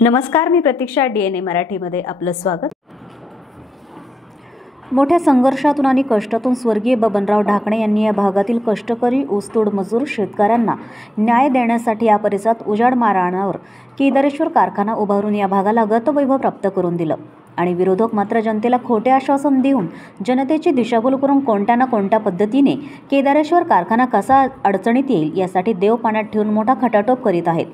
नमस्कार, मी प्रतीक्षा. DNA मराठीमध्ये आपलं स्वागत. मोठ्या संघर्षातून आणि कष्टातून स्वर्गीय बबनराव ढाकणे यांनी या भागातील कष्टकरी, ऊसतोड मजूर शेतकऱ्यांना न्याय देण्यासाठी या परिसरात उजाड मारणावर केदारेश्वर कारखाना उभारून या भागाला गतवैभव प्राप्त करून दिलं. आणि विरोधक मात्र जनतेला खोटे आश्वासन देऊन जनतेची दिशाभूल करून कोणत्या ना कोणत्या पद्धतीने केदारेश्वर कारखाना कसा अडचणीत येईल यासाठी देव पाण्यात ठेवून मोठा खटाटोप करीत आहेत.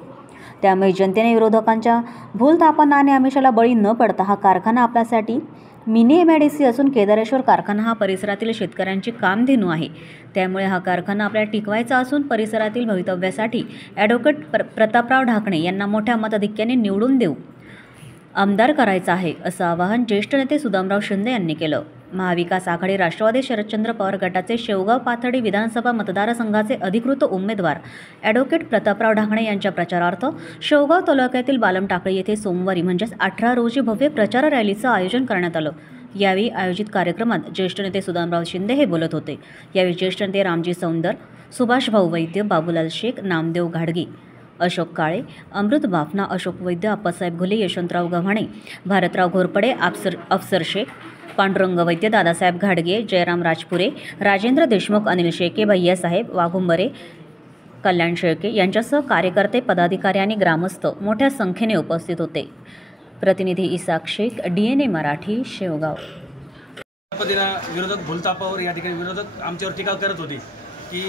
त्यामुळे जनतेने विरोधकांच्या भूलथापांना आणि आमिषाला बळी न पडता हा कारखाना आपल्यासाठी मिनी MIDC असून केदारेश्वर कारखाना हा परिसरातील शेतकऱ्यांची कामधेनू आहे. त्यामुळे हा कारखाना आपल्याला टिकवायचा असून परिसरातील भवितव्यासाठी ॲडव्होकेट प्रतापराव ढाकणे यांना मोठ्या मताधिक्याने निवडून देऊ आमदार करायचा आहे, असं आवाहन ज्येष्ठ नेते सुदामराव शिंदे यांनी केलं. महाविकास आघाडी राष्ट्रवादी शरदचंद्र पवार गटाचे शेवगाव पाथर्डी विधानसभा मतदारसंघाचे अधिकृत उमेदवार ॲडव्होकेट प्रतापराव ढाकणे यांच्या प्रचारार्थ शेवगाव तालुक्यातील बालम टाकळी येथे सोमवारी म्हणजेच 18 रोजी भव्य प्रचार रॅलीचं आयोजन करण्यात आलं. यावेळी आयोजित कार्यक्रमात ज्येष्ठ नेते सुदामराव शिंदे हे बोलत होते. यावेळी ज्येष्ठ नेते रामजी सौंदर, सुभाषभाऊ वैद्य, बाबूलाल शेख, नामदेव घाडगे, अशोक काळे, अमृत बाफना, अशोक वैद्य, आप्पासाहेब घुले, यशवंतराव गव्हाणे, भारतराव घोरपडे, अफसर शेख, पांडुरंग वैद्य, दादासाहेब घाडगे, जयराम राजपुरे, राजेंद्र देशमुख, अनिल शेळके, भैयासाहेब वाघुंबरे, कल्याण शेळके यांच्यासह कार्यकर्ते, पदाधिकारी आणि ग्रामस्थ मोठ्या संख्येने उपस्थित होते. प्रतिनिधी इसाक शेख, DNA मराठी, शेवगाव. विरोधक भूलथापावर या ठिकाणी विरोधक आमच्यावर टीका करत होते की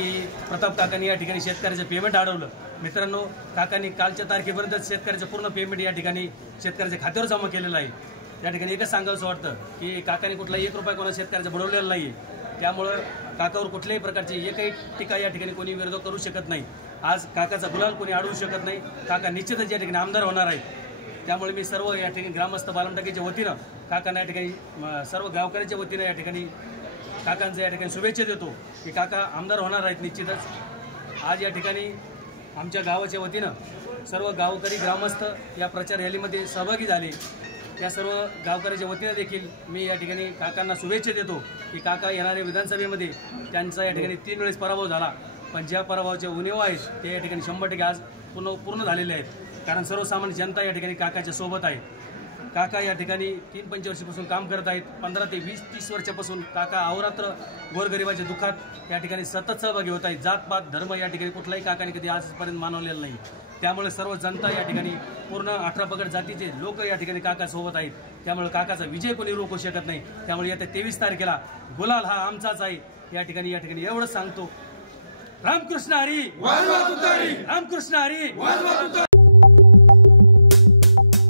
प्रताप काकांनी या ठिकाणी शेतकऱ्याचं पेमेंट अडवलं. मित्रांनो, काकांनी कालच्या तारखेपर्यंत शेतकऱ्याचं पूर्ण पेमेंट या ठिकाणी शेतकऱ्याच्या खात्यावर जमा केलेलं आहे. या ठिकाणी एकच सांगावंसं वाटतं की काकांनी कुठलाही 1 रुपया कोणा शेतकऱ्याचा बुडवलेला नाही आहे. त्यामुळं काकावर कुठल्याही प्रकारची एकही टीका या ठिकाणी कोणी विरोध करू शकत नाही. आज काकाचा गुलाल कोणी अडवू शकत नाही. काका निश्चितच या ठिकाणी आमदार होणार आहेत. त्यामुळे मी सर्व या ठिकाणी ग्रामस्थ बालमटाकीच्या वतीनं काकांना या ठिकाणी सर्व गावकऱ्यांच्या वतीनं या ठिकाणी काकांचं या ठिकाणी शुभेच्छा देतो की काका आमदार होणार आहेत निश्चितच. आज या ठिकाणी आमच्या गावाच्या वतीनं सर्व गावकरी ग्रामस्थ या प्रचार रॅलीमध्ये सहभागी झाले. या सर्व गावकऱ्याच्या वतीनं देखील मी या ठिकाणी काकांना शुभेच्छा देतो की काका येणाऱ्या विधानसभेमध्ये त्यांचा या ठिकाणी 3 वेळेस पराभव झाला, पण ज्या पराभवाच्या उणीवा आहेत ते या ठिकाणी 100% आज पूर्ण झालेले आहेत. कारण सर्वसामान्य जनता या ठिकाणी काकाच्या सोबत आहे. काका या ठिकाणी 3-5 वर्षापासून काम करत आहेत. 15 ते 20-30 वर्षापासून काका अहोरात्र गोरगरिबाच्या दुःखात या ठिकाणी सतत सहभागी होत आहेत. जातपात धर्म या ठिकाणी कुठलाही काकाने कधी आजपर्यंत मानवलेलं नाही. त्यामुळे सर्व जनता या ठिकाणी पूर्ण 18 पगड जातीचे लोक या ठिकाणी काकासोबत आहेत. त्यामुळे काकाचा विजय कोणी रोखू शकत नाही. त्यामुळे येत्या 23 तारखेला गुलाल हा आमचाच आहे. या ठिकाणी एवढंच सांगतो. रामकृष्ण हरी, रामकृष्ण हरी.